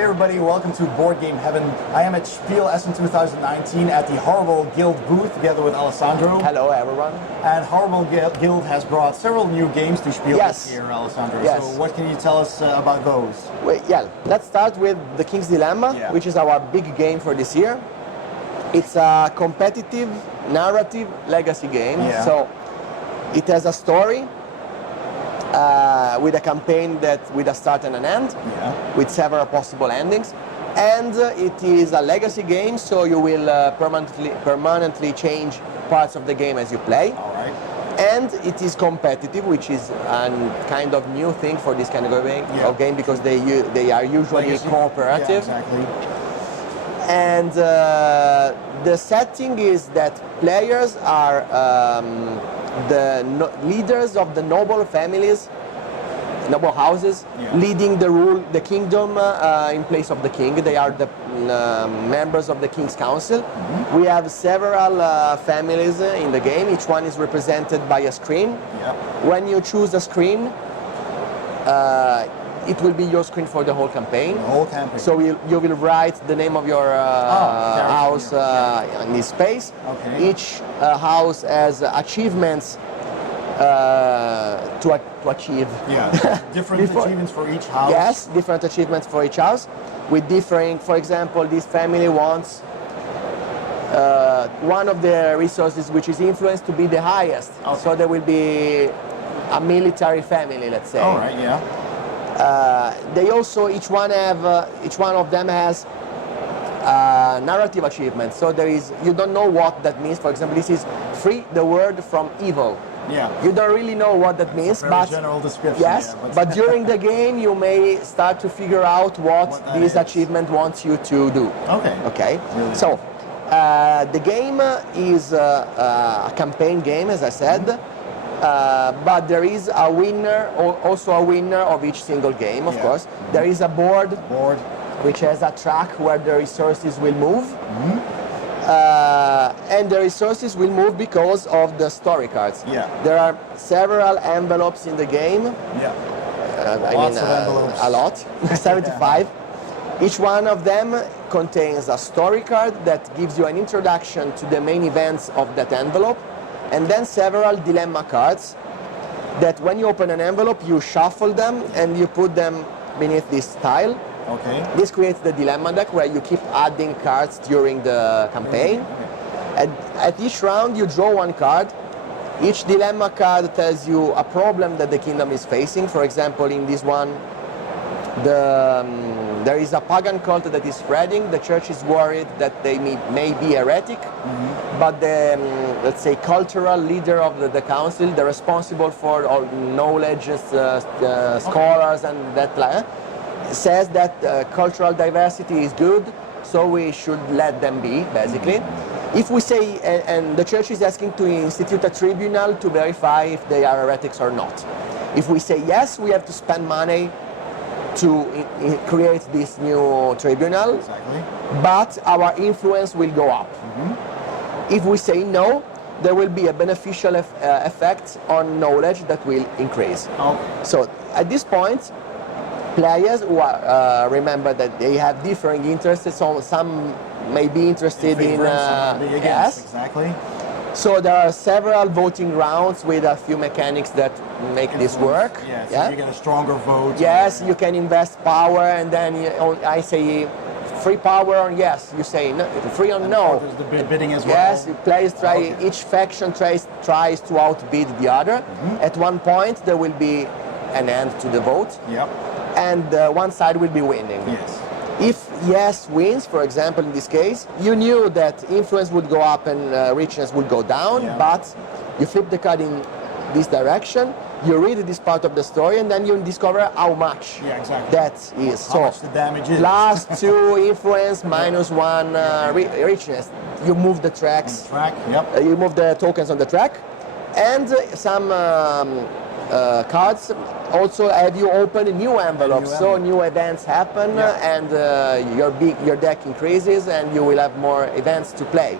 Hey everybody, welcome to Board Game Heaven. I am at Spiel Essen 2019 at the Horrible Guild booth together with Alessandro. Hello everyone. And Horrible Guild has brought several new games to Spiel this year, Alessandro. Yes. So what can you tell us about those? Well, let's start with The King's Dilemma, which is our big game for this year. It's a competitive, narrative legacy game. So it has a story with a campaign with a start and an end, with several possible endings. And it is a legacy game, so you will permanently change parts of the game as you play. All right. And it is competitive, which is a kind of new thing for this kind of game because they are usually cooperative. Yeah, exactly. And the setting is that players are leaders of the noble families, noble houses, leading the kingdom in place of the king. They are the members of the king's council. We have several families in the game. Each one is represented by a screen. When you choose a screen, it will be your screen for the whole campaign. The whole campaign. So you will write the name of your house in this space. Okay. Each house has achievements to achieve. Different achievements for each house. Yes, different achievements for each house with differing. For example, this family wants one of the resources, which is influence, to be the highest. Okay. So there will be a military family, let's say. All right. They also each one of them has narrative achievements. So you don't know what that means. For example, this is free the world from evil. You don't really know what that means, but general description. Yes, but during the game you may start to figure out what this achievement wants you to do. Okay. Really? So the game is a campaign game, as I said. But there is a winner, also a winner of each single game, of course. There is a board which has a track where the resources will move. And the resources will move because of the story cards. There are several envelopes in the game. Lots of envelopes. A lot, 75. Each one of them contains a story card that gives you an introduction to the main events of that envelope. And then several dilemma cards that when you open an envelope, you shuffle them and you put them beneath this tile. Okay. This creates the dilemma deck where you keep adding cards during the campaign. At each round, you draw one card. Each dilemma card tells you a problem that the kingdom is facing. For example, in this one, there is a pagan cult that is spreading. The church is worried that they may be heretic, but the, let's say, cultural leader of the council, the responsible for all knowledge, scholars and that, says that cultural diversity is good, so we should let them be, basically. If we say, and the church is asking to institute a tribunal to verify if they are heretics or not. If we say yes, we have to spend money to create this new tribunal, but our influence will go up. If we say no, there will be a beneficial effect on knowledge that will increase. So at this point, players who remember that they have differing interests, so some may be interested in exactly. So there are several voting rounds with a few mechanics that make this work. So you get a stronger vote. Yes, you can invest power, and then I say free power on yes, you say no, free on no. There's the bidding as well. Yes, players try. Each faction tries to outbid the other. At one point, there will be an end to the vote. And one side will be winning. If yes wins, for example, in this case, you knew that influence would go up and richness would go down, but you flip the card in this direction, you read this part of the story, and then you discover how much that is. How much the damage is. Plus 2 influence, minus 1 richness. You move the tracks. You move the tokens on the track, and some cards also have you open new envelopes, so new events happen, and your deck increases, and you will have more events to play.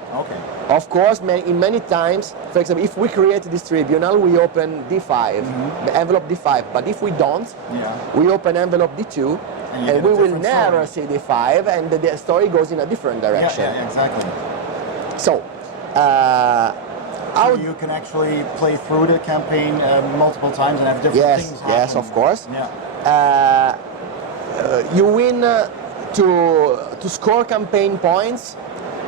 Of course, in many times, for example, if we create this tribunal, we open D5, envelope D5, but if we don't, we open envelope D2, And you and get a we will different never story. see D5, and the story goes in a different Yeah, direction. yeah, exactly. So, So you can actually play through the campaign multiple times and have different yes, things happen. yes, of course. Yeah. You win to score campaign points.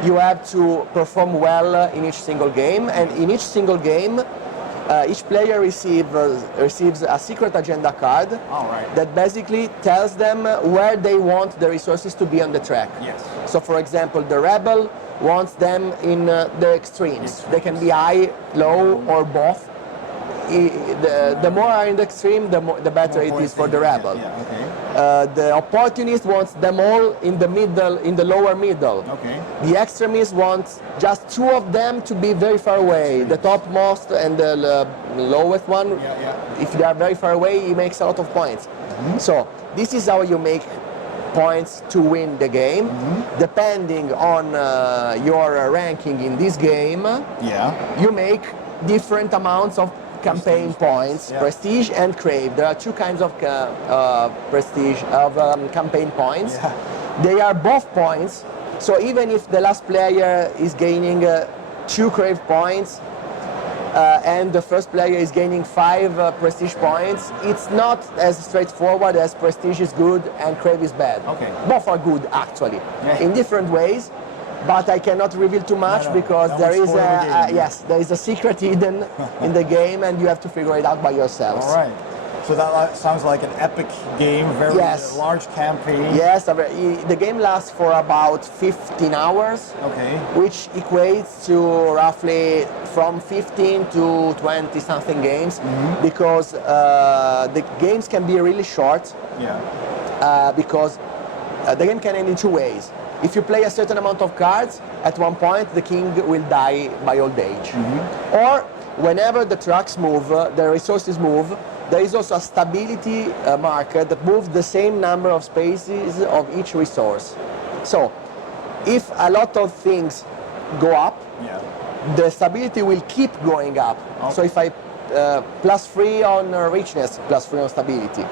You have to perform well in each single game, and in each single game, each player receives a secret agenda card All right. that basically tells them where they want the resources to be on the track. Yes. So, for example, the rebel wants them in the extremes. They can be high, low, or both. The more are in the extreme, the better it is for the rebel. Yeah, okay. The opportunist wants them all in the middle, in the lower middle. Okay. The extremist wants just two of them to be very far away, the topmost and the lowest one. Yeah, yeah. If they are very far away, he makes a lot of points. So this is how you make points to win the game. Depending on your ranking in this game, Yeah. you make different amounts of campaign points, yeah. prestige and crave. There are two kinds of campaign points. Yeah. They are both points, so even if the last player is gaining 2 crave points and the first player is gaining 5 prestige points, it's not as straightforward as prestige is good and crave is bad. Okay. Both are good actually, Yeah. in different ways. But I cannot reveal too much No, because that there would is spoil the game. yes, there is a secret hidden in the game, and you have to figure it out by yourselves. All right. So that sounds like an epic game, very Yes. large campaign. Yes, the game lasts for about 15 hours, Okay. which equates to roughly from 15 to 20 something games, because the games can be really short, Yeah. because the game can end in 2 ways. If you play a certain amount of cards, at one point the king will die by old age. Or whenever the tracks move, the resources move, there is also a stability marker that moves the same number of spaces of each resource. So if a lot of things go up, Yeah. the stability will keep going up. Okay. So if I +3 on richness, +3 on stability,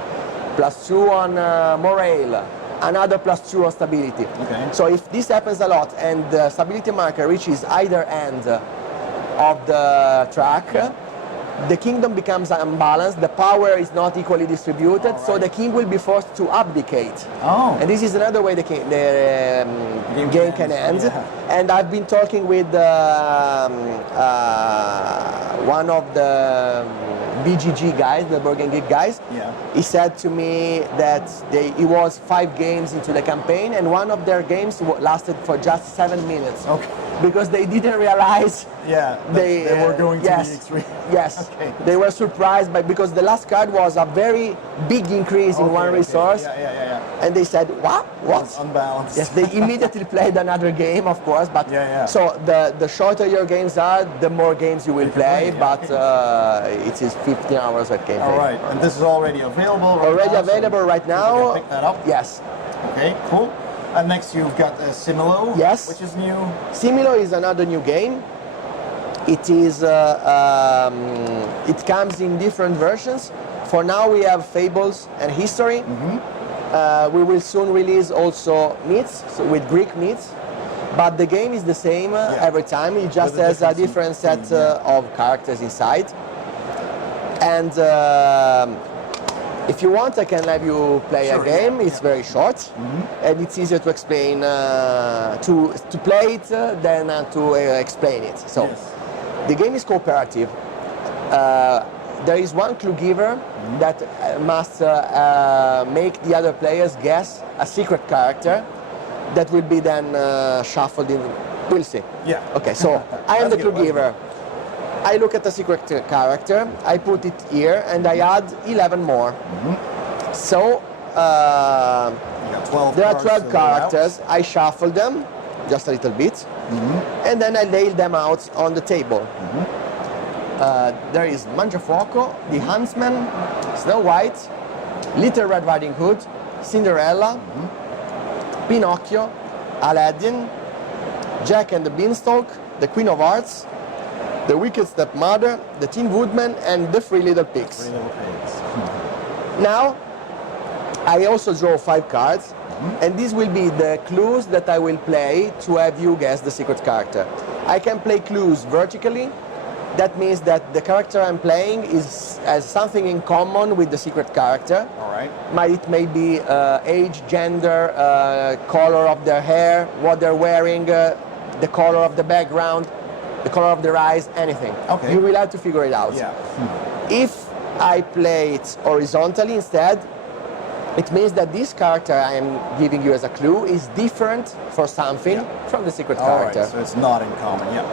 +2 on morale, another +2 on stability. Okay. So if this happens a lot and the stability marker reaches either end of the track, the kingdom becomes unbalanced, the power is not equally distributed, so the king will be forced to abdicate. Oh. And this is another way the game can end. Yeah. And I've been talking with one of the BGG guys, the Board Game Geek guys. Yeah. He said to me that he was 5 games into the campaign, and one of their games lasted for just 7 minutes. Okay. Because they didn't realize Yeah. They were going to the extreme. Yes, Okay. they were surprised because the last card was a very big increase in one Okay. resource, Yeah. and they said, "What? What?" It's unbalanced. Yes, they immediately played another game, of course. But Yeah. so the shorter your games are, the more games you will play. play, yeah. But it is 15 hours of gameplay. All right. And this is already available right Already now, so available right people now. can pick that up. Yes. Okay, cool. And next you've got Similo. Yes. Which is new. Similo is another new game. It is. It comes in different versions. For now, we have Fables and History. We will soon release also myths, so with Greek myths. But the game is the same every time. It just With a has a different different set theme, yeah. of characters inside. And if you want, I can have you play Sure, a game. yeah, It's very short, and it's easier to explain, to play it than to explain it. So, Yes. the game is cooperative. There is one clue giver that must make the other players guess a secret character that will be then shuffled in. We'll see. Yeah. Okay, so I am That's the clue good, giver. I look at the secret character, I put it here, and I add 11 more. So You got 12 there are cards 12 to lay out. characters. I shuffle them just a little bit, and then I lay them out on the table. There is Mangiafuoco, the Huntsman, Snow White, Little Red Riding Hood, Cinderella, Pinocchio, Aladdin, Jack and the Beanstalk, the Queen of Hearts, the Wicked Stepmother, the Tin Woodman, and the Three Little Pigs. Three little pigs. Now, I also draw 5 cards, and these will be the clues that I will play to have you guess the secret character. I can play clues vertically. That means that the character I'm playing has something in common with the secret character. All right. It may be age, gender, color of their hair, what they're wearing, the color of the background, the color of their eyes, anything. Okay. You will have to figure it out. Yeah. If I play it horizontally instead, it means that this character I am giving you as a clue is different for something from the secret All character. right. So it's not in common. Yeah.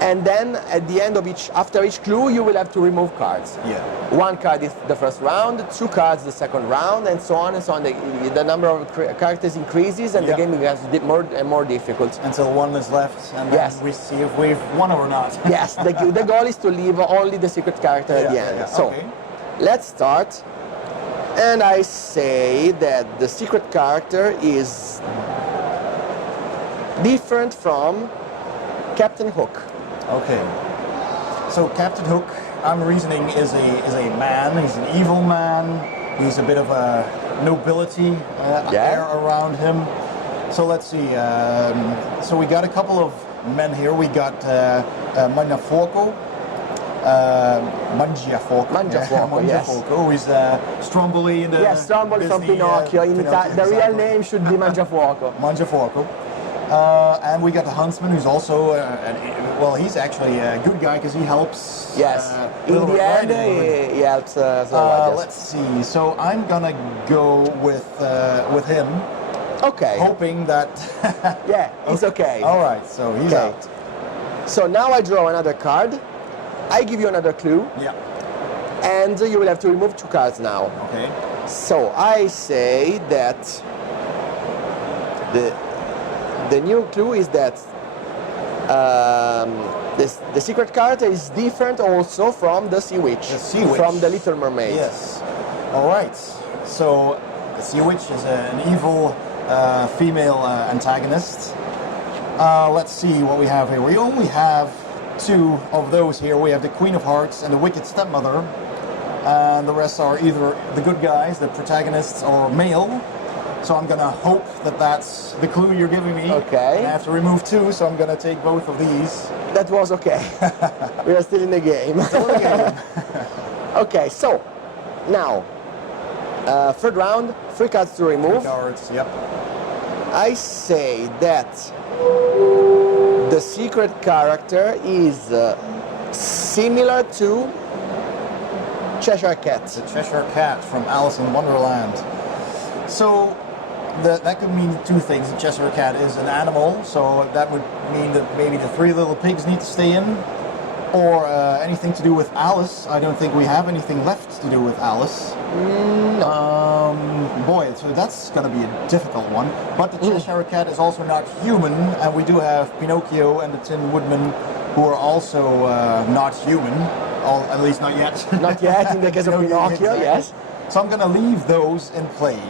And then at the end of after each clue, you will have to remove cards. Yeah. 1 card is the first round, 2 cards the second round, and so on and so on. The number of characters increases, and the game becomes more and more difficult. Until 1 is left, and then we see if we've won or not. Yes, the goal is to leave only the secret character at the end. Yeah. So Okay. let's start. And I say that the secret character is different from Captain Hook. Okay. So Captain Hook, I'm reasoning, is a man. He's an evil man. He's a bit of a nobility air around him. So let's see. So we got a couple of men here. We got Mangiafuoco. Mangiafuoco, yes. Who is Stromboli in the Stromboli from Disney, Pinocchio. The exactly. real name should be Mangiafuoco. Mangiafuoco. And we got the huntsman, who's also, he's actually a good guy because he helps. Yes. In the end, he helps. Let's see. So I'm gonna go with him. Okay. Hoping that. Yeah, it's okay. All right. So he's out. So now I draw another card. I give you another clue. Yeah. And you will have to remove 2 cards now. Okay. So I say that the new clue is that the secret character is different also from the Sea Witch. The Sea Witch. From the Little Mermaid. Yes. All right. So the Sea Witch is an evil female antagonist. Let's see what we have here. We only have 2 of those here. We have the Queen of Hearts and the Wicked Stepmother. And the rest are either the good guys, the protagonists, or male. So I'm gonna hope that that's the clue you're giving me. Okay. And I have to remove 2, so I'm gonna take both of these. That was okay. We are still in the game. Still in the game. Okay, so now, third round, 3 cards to remove. 3 cards, yep. I say that the secret character is similar to Cheshire Cat. The Cheshire Cat from Alice in Wonderland. So that could mean 2 things. The Cheshire Cat is an animal, so that would mean that maybe the 3 little pigs need to stay in. Or anything to do with Alice. I don't think we have anything left to do with Alice. No. Boy, so that's going to be a difficult one. But the Cheshire Cat is also not human, and we do have Pinocchio and the Tin Woodman, who are also not human. At least not yet. Not yet, in the case of Pinocchio, exactly. yes. So I'm going to leave those in play.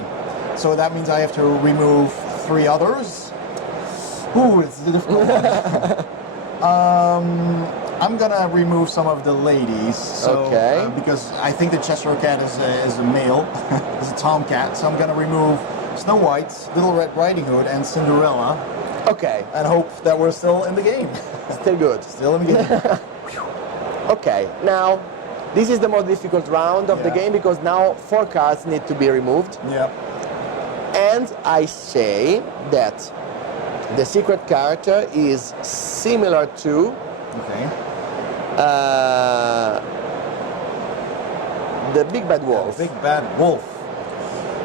So that means I have to remove 3 others. Ooh, it's a difficult one. I'm going to remove some of the ladies. So, okay. Because I think the Cheshire Cat is a male, is a tomcat. So I'm going to remove Snow White, Little Red Riding Hood, and Cinderella. Okay. And hope that we're still in the game. Still good. Still in the game. Okay, now this is the more difficult round of the game because now 4 cards need to be removed. Yeah. And I say that the secret character is similar to the Big Bad Wolf. The Big Bad Wolf.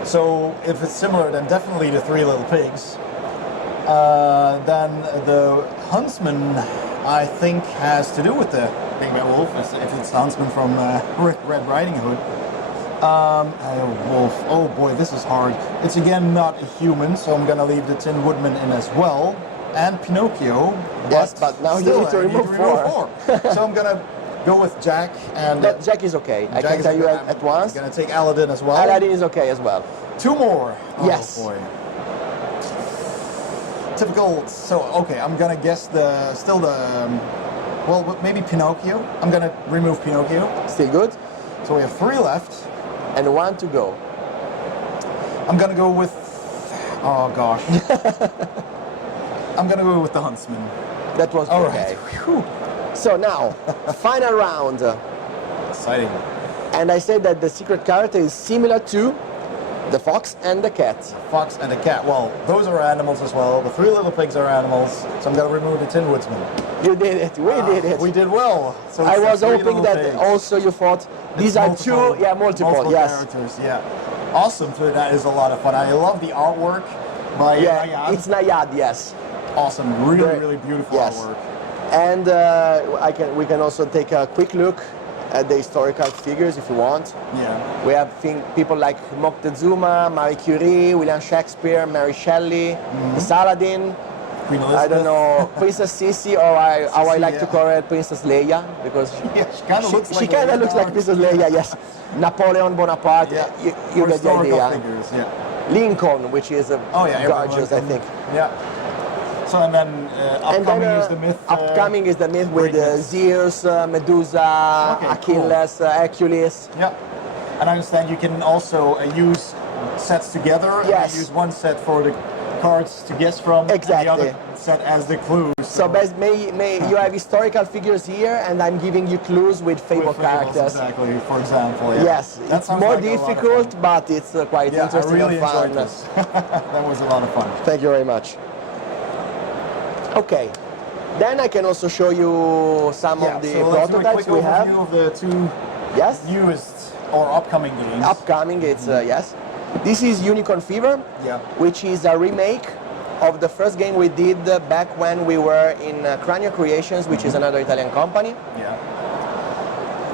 So if it's similar, then definitely the Three Little Pigs. Then the Huntsman, I think, has to do with the Big Bad Wolf, if it's the Huntsman from Red Riding Hood. Wolf. Oh boy, this is hard. It's again not a human, so I'm gonna leave the Tin Woodman in as well. And Pinocchio. Yes, but now you need to remove 4. So I'm gonna go with Jack and... Jack is okay. I can tell you at once. I'm gonna take Aladdin as well. Aladdin is okay as well. 2 more. Oh, yes. Boy. Typical. So okay, I'm gonna guess maybe Pinocchio. I'm gonna remove Pinocchio. Still good. So we have 3 left. And 1 to go. I'm gonna go with. Oh gosh. I'm gonna go with the Huntsman. That was All okay. right. Whew. So now, final round. Exciting. And I said that the secret character is similar to the fox and the cat. Fox and a cat. Well, those are animals as well. The three little pigs are animals, so I'm gonna remove the Tin Woodsman. You did it. We did it. We did well. So I it's the was three hoping little that pigs. also you thought these are multiple- multiple, yes. characters. Yeah, awesome. So that is a lot of fun. I love the artwork by Yeah, Nayad. it's Nayad, yes. Awesome. Really, Very- really beautiful yes. artwork. And we can also take a quick look at the historical figures if you want. Yeah. We have people like Moctezuma, Marie Curie, William Shakespeare, Mary Shelley, Saladin. Queen Elizabeth. I don't know, Princess Sissi, or how I like to yeah. call her Princess Leia, because Yeah, she kind of looks like. she kind of looks like Princess Leia, yes. Napoleon Bonaparte, Yeah. you get the Historical idea. figures. Yeah. Lincoln, which is Oh yeah. gorgeous, I everyone think. can- Yeah. So and then upcoming is the myth. Upcoming is the myth with greatness. Zeus, Medusa, Okay, Achilles, Hercules. Yeah. And I understand you can also use sets together. Yes. And use one set for the cards to guess from. Exactly. And the other set as the clues. So you have historical figures here, and I'm giving you clues with fable with fables, characters. Exactly. For example. Yeah. Yes, That it's sounds more like a lot of difficult, fun. but it's quite Yeah, interesting I really and fun. enjoyed this. That was a lot of fun. Thank you very much. Okay, then I can also show you some of the so let's do a prototypes quick we have. overview of the two Yes, newest or upcoming games. upcoming. It's yes. This is Unicorn Fever, Yeah. which is a remake of the first game we did back when we were in Cranio Creations, which is another Italian company, Yeah.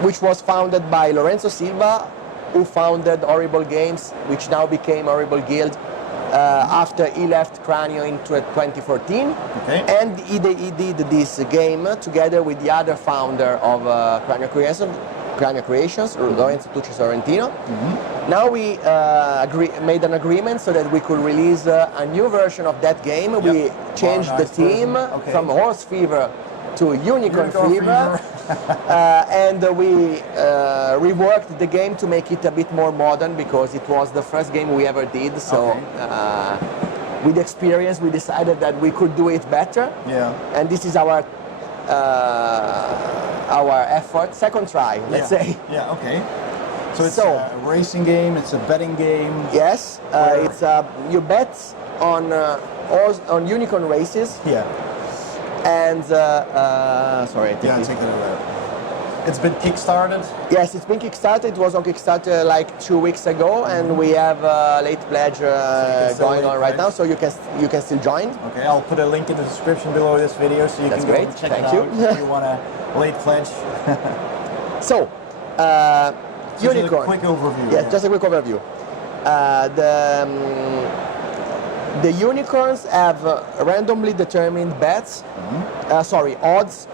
which was founded by Lorenzo Silva, who founded Horrible Games, which now became Horrible Guild after he left Cranio in 2014. Okay. And he did this game together with the other founder of Cranio Creations, Lorenzo Tucci Sorrentino. Now we made an agreement so that we could release a new version of that game. We changed the Modernized theme version. Okay. from Horse Fever to Unicorn Unicorn Fever. And we reworked the game to make it a bit more modern, because it was the first game we ever did. So with experience, we decided that we could do it better. Yeah. And this is our effort, second try, let's say. Yeah. Okay. So it's So- a racing game. It's a betting game. Yes, it's you bet on unicorn races, Yeah. and sorry, Yeah. Take it away. It's been kickstarted. yes, it's been Kickstarter. It was on Kickstarter like 2 weeks ago, and we have a late pledge still going late on right pledge. now, so you can still join. Okay, I'll put a link in the description below this video so you That's can go great, and check thank it you. out if you want a late pledge. So, Just unicorn. a quick overview. Yes, just a quick overview. The unicorns have randomly determined bets, odds,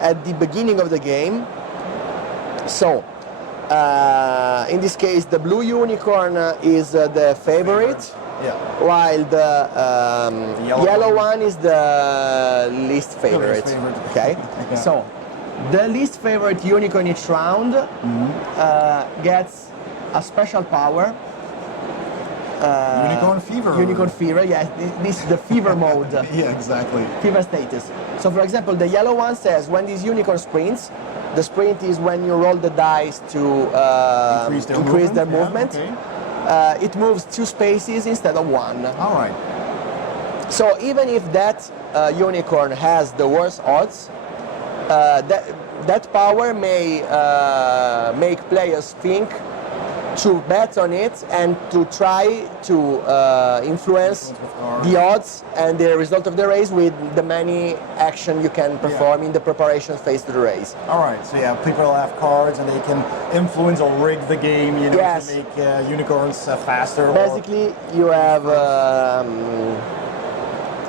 at the beginning of the game. So, in this case, the blue unicorn is the favorite, Yeah. while the yellow yellow one. one is the least favorite. favorite. Okay, Yeah. so the least favorite unicorn each round gets a special power. Unicorn Fever. Unicorn Fever, yes, this is the fever mode. Yeah, exactly. Fever status. So for example, the yellow one says when this unicorn sprints, the sprint is when you roll the dice to increase their movement. Yeah, okay. It moves 2 spaces instead of 1. All right. So even if that unicorn has the worst odds, that power may make players think to bet on it and to try to influence the odds and the result of the race with the many action you can perform in the preparation phase to the race. All right. So yeah, people have cards and they can influence or rig the game, you know, Yes. to make unicorns faster. Basically, you have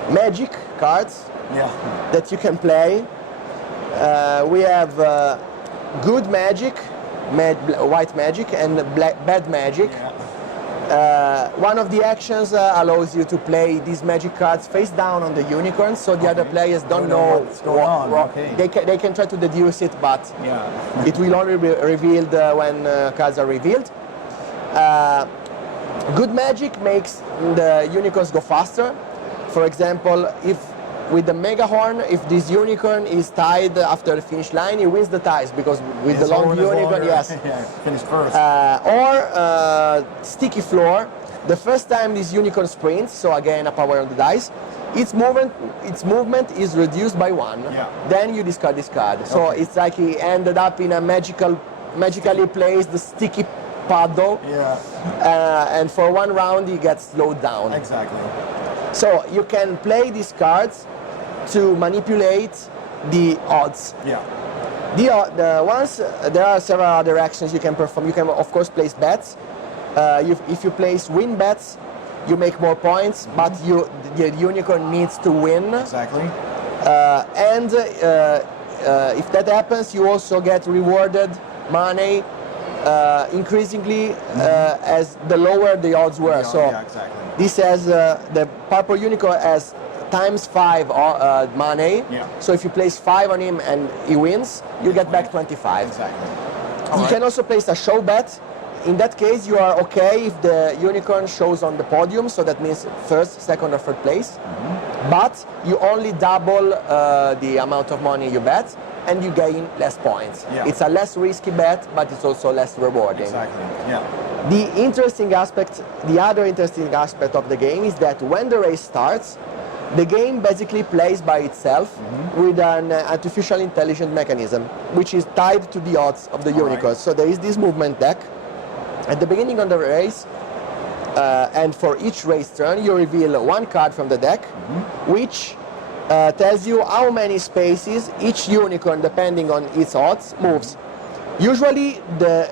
magic cards Yeah. that you can play. We have good magic, white magic, and bad magic. Yeah. One of the actions allows you to play these magic cards face down on the unicorn, so the other players don't know what's going on. Okay. They can try to deduce it, but Yeah. it will only be revealed when cards are revealed. Good magic makes the unicorns go faster. For example, if with the mega horn, if this unicorn is tied after the finish line, he wins the ties because with the long unicorn, yes. Yeah, finished first. Or sticky floor. The first time this unicorn sprints, so again a power on the dice, its movement is reduced by 1. Yeah. Then you discard this card. So Okay. it's like he ended up in a magically placed sticky puddle. Yeah. And for 1 round he gets slowed down. Exactly. So you can play these cards to manipulate the odds. Yeah. There are several other actions you can perform. You can of course place bets. If you place win bets, you make more points, but the unicorn needs to win. Exactly. If that happens, you also get rewarded money increasingly as the lower the odds were. Yeah, So yeah, exactly. this has the purple unicorn has ×5 money. Yeah. So if you place 5 on him and he wins, you get back 25. Exactly. You can also place a show bet. In that case, you are okay if the unicorn shows on the podium, so that means first, second, or third place. But you only double the amount of money you bet, and you gain less points. Yeah. It's a less risky bet, but it's also less rewarding. Exactly. Yeah. The other interesting aspect of the game is that when the race starts, the game basically plays by itself with an artificial intelligence mechanism, which is tied to the odds of the unicorns. So there is this movement deck. At the beginning of the race, and for each race turn, you reveal 1 card from the deck, which tells you how many spaces each unicorn, depending on its odds, moves. Usually, the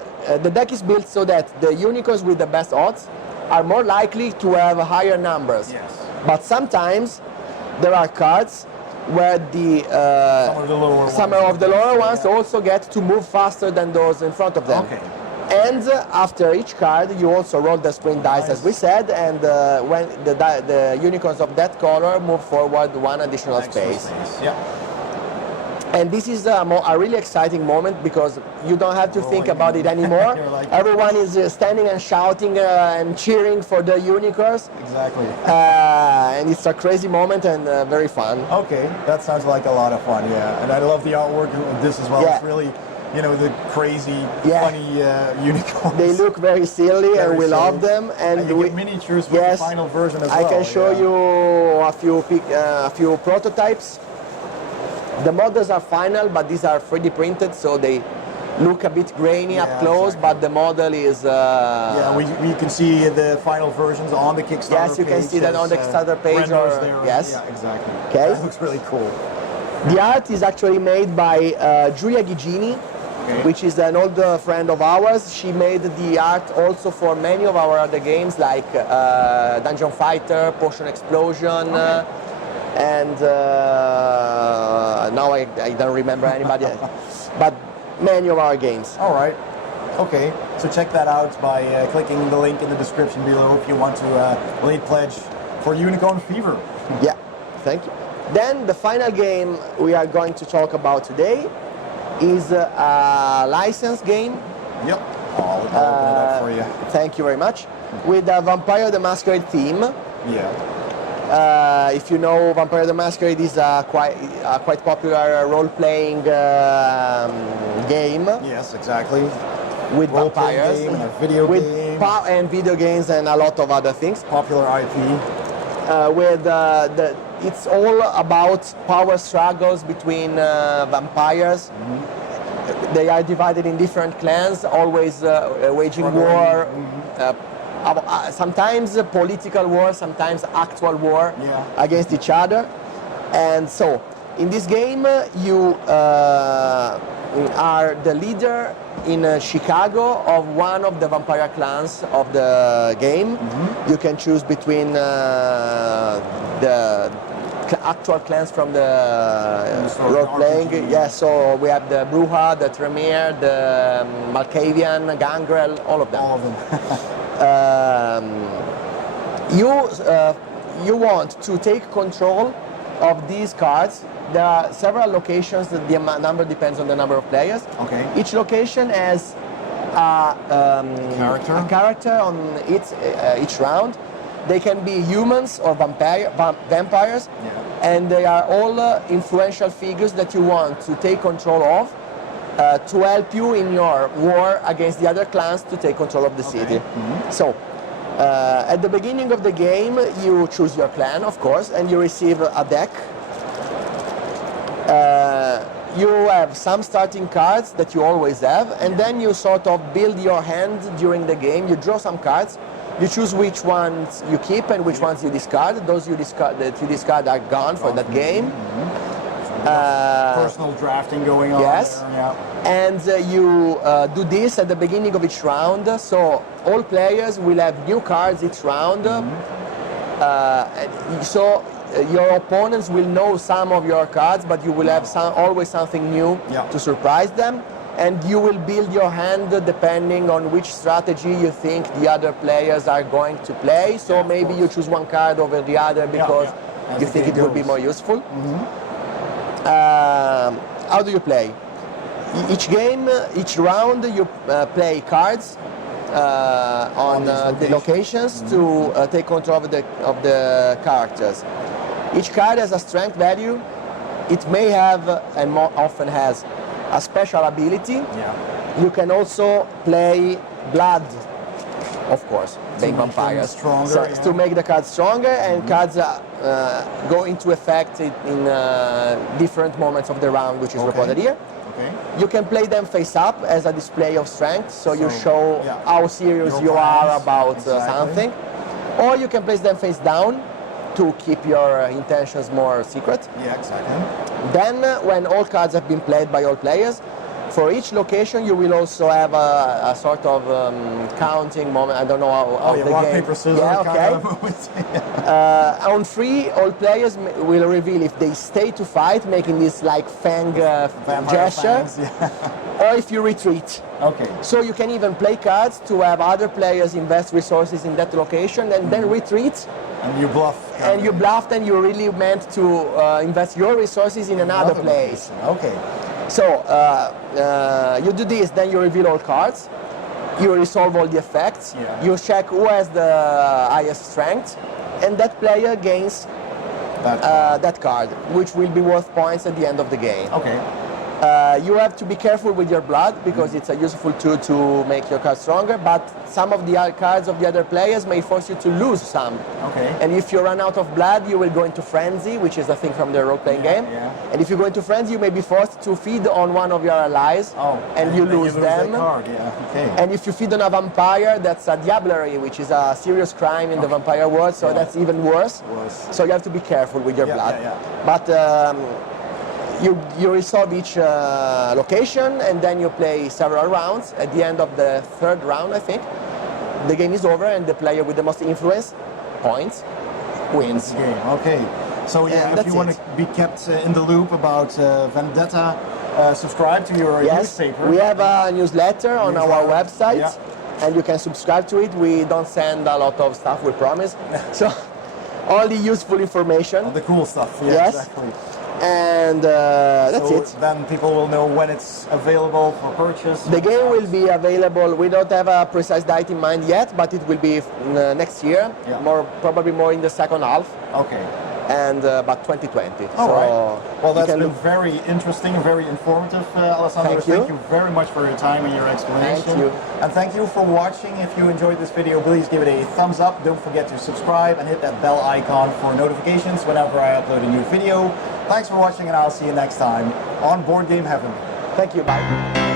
deck is built so that the unicorns with the best odds are more likely to have higher numbers. Yes. But sometimes there are cards where some of the lower ones also get to move faster than those in front of them. Okay. And after each card, you also roll the sprint dice, as we said, and when the unicorns of that color move forward 1 additional Extra space. Yeah. And this is a really exciting moment because you don't have to think about it anymore. Like, Everyone is standing and shouting and cheering for the unicorns. Exactly. And it's a crazy moment and very fun. Okay, that sounds like a lot of fun. Yeah, and I love the artwork of this as well. Yeah. It's really, the crazy, Yeah. funny unicorns. They look very silly Very and we silly. love them. And you get miniatures with the final version as well. I can show yeah. you a few prototypes. The models are final, but these are 3D printed, so they look a bit grainy up close, exactly. but the model is... Yeah, we can see the final versions on the Kickstarter page. Yes, you can see that on the Kickstarter page. Renders there. Yes. Yeah, exactly. Okay. That looks really cool. The art is actually made by Giulia Gigini, which is an old friend of ours. She made the art also for many of our other games like Dungeon Fighter, Potion Explosion, and now I don't remember anybody, but many of our games. All right. Okay, so check that out by clicking the link in the description below if you want to late pledge for Unicorn Fever. Yeah, thank you. Then the final game we are going to talk about today is a licensed game. Yep. I'll open it up for you. Thank you very much. With a Vampire the Masquerade theme. Yeah. If you know, Vampire the Masquerade is a quite popular role-playing game. Yes, exactly. With Role-playing vampires, game and a video game. and video games and a lot of other things. Popular IP. It's all about power struggles between vampires. They are divided in different clans, always waging war. Sometimes political war, sometimes actual war against each other. And so, in this game, you are the leader in Chicago of one of the vampire clans of the game. You can choose between the actual clans from the role-playing. Yeah, so we have the Bruja, the Tremere, the Malkavian, Gangrel, all of them. All of them. You want to take control of these cards. There are several locations. The number depends on the number of players. Okay. Each location has a character on each round. They can be humans or vampires, and they are all influential figures that you want to take control of to help you in your war against the other clans to take control of the city. So, at the beginning of the game, you choose your clan, of course, and you receive a deck. You have some starting cards that you always have, and then you sort of build your hand during the game. You draw some cards. You choose which ones you keep and which ones you discard. Those that you discard are gone for that game. Personal drafting going on. Yes. There, yeah. And you do this at the beginning of each round. So all players will have new cards each round. So your opponents will know some of your cards, but you will have always something new to surprise them. And you will build your hand depending on which strategy you think the other players are going to play. So maybe you choose one card over the other because you think it will be more useful. How do you play? Each game, each round, you play cards on the locations to take control of the characters. Each card has a strength value. It may have, and more often has, a special ability. You can also play blood, of course, being vampires. Stronger, to make the cards stronger, and cards go into effect in different moments of the round, which is recorded here. You can play them face up as a display of strength, so you show how serious you are about something. Or you can place them face down to keep your intentions more secret. Then, when all cards have been played by all players, for each location you will also have a sort of counting moment. I don't know how the rock, game. paper, scissors kind of moment. On 3, all players will reveal if they stay to fight, making this like fang gesture, or if you retreat. So you can even play cards to have other players invest resources in that location and then retreat. And you bluff. And you bluffed, and you really meant to invest your resources in another place. So you do this, then you reveal all cards. You resolve all the effects. You check who has the highest strength, and that player gains that card, which will be worth points at the end of the game. You have to be careful with your blood because it's a useful tool to make your card stronger, but some of the cards of the other players may force you to lose some. And if you run out of blood, you will go into frenzy, which is a thing from the role-playing game. And if you go into frenzy, you may be forced to feed on one of your allies, and you lose them. And if you feed on a vampire, that's a diablerie, which is a serious crime in the vampire world, so that's even worse. So you have to be careful with your blood. But you resolve each location, and then you play several rounds. At the end of the 3rd round, I think, the game is over, and the player with the most influence points wins. So if you want to be kept in the loop about Vendetta, subscribe to your newspaper. We have a newsletter on our website, and you can subscribe to it. We don't send a lot of stuff, we promise. So only useful information. All the cool stuff. Exactly. And that's it. Then people will know when it's available for purchase. The game will be available. We don't have a precise date in mind yet, but it will be next year. Probably more in the second half. And but 2020. Well, that's been very interesting and very informative, Alessandro. Thank you very much for your time and your explanation. Thank you. And thank you for watching. If you enjoyed this video, please give it a thumbs up. Don't forget to subscribe and hit that bell icon for notifications whenever I upload a new video. Thanks for watching, and I'll see you next time on Board Game Heaven. Thank you. Bye.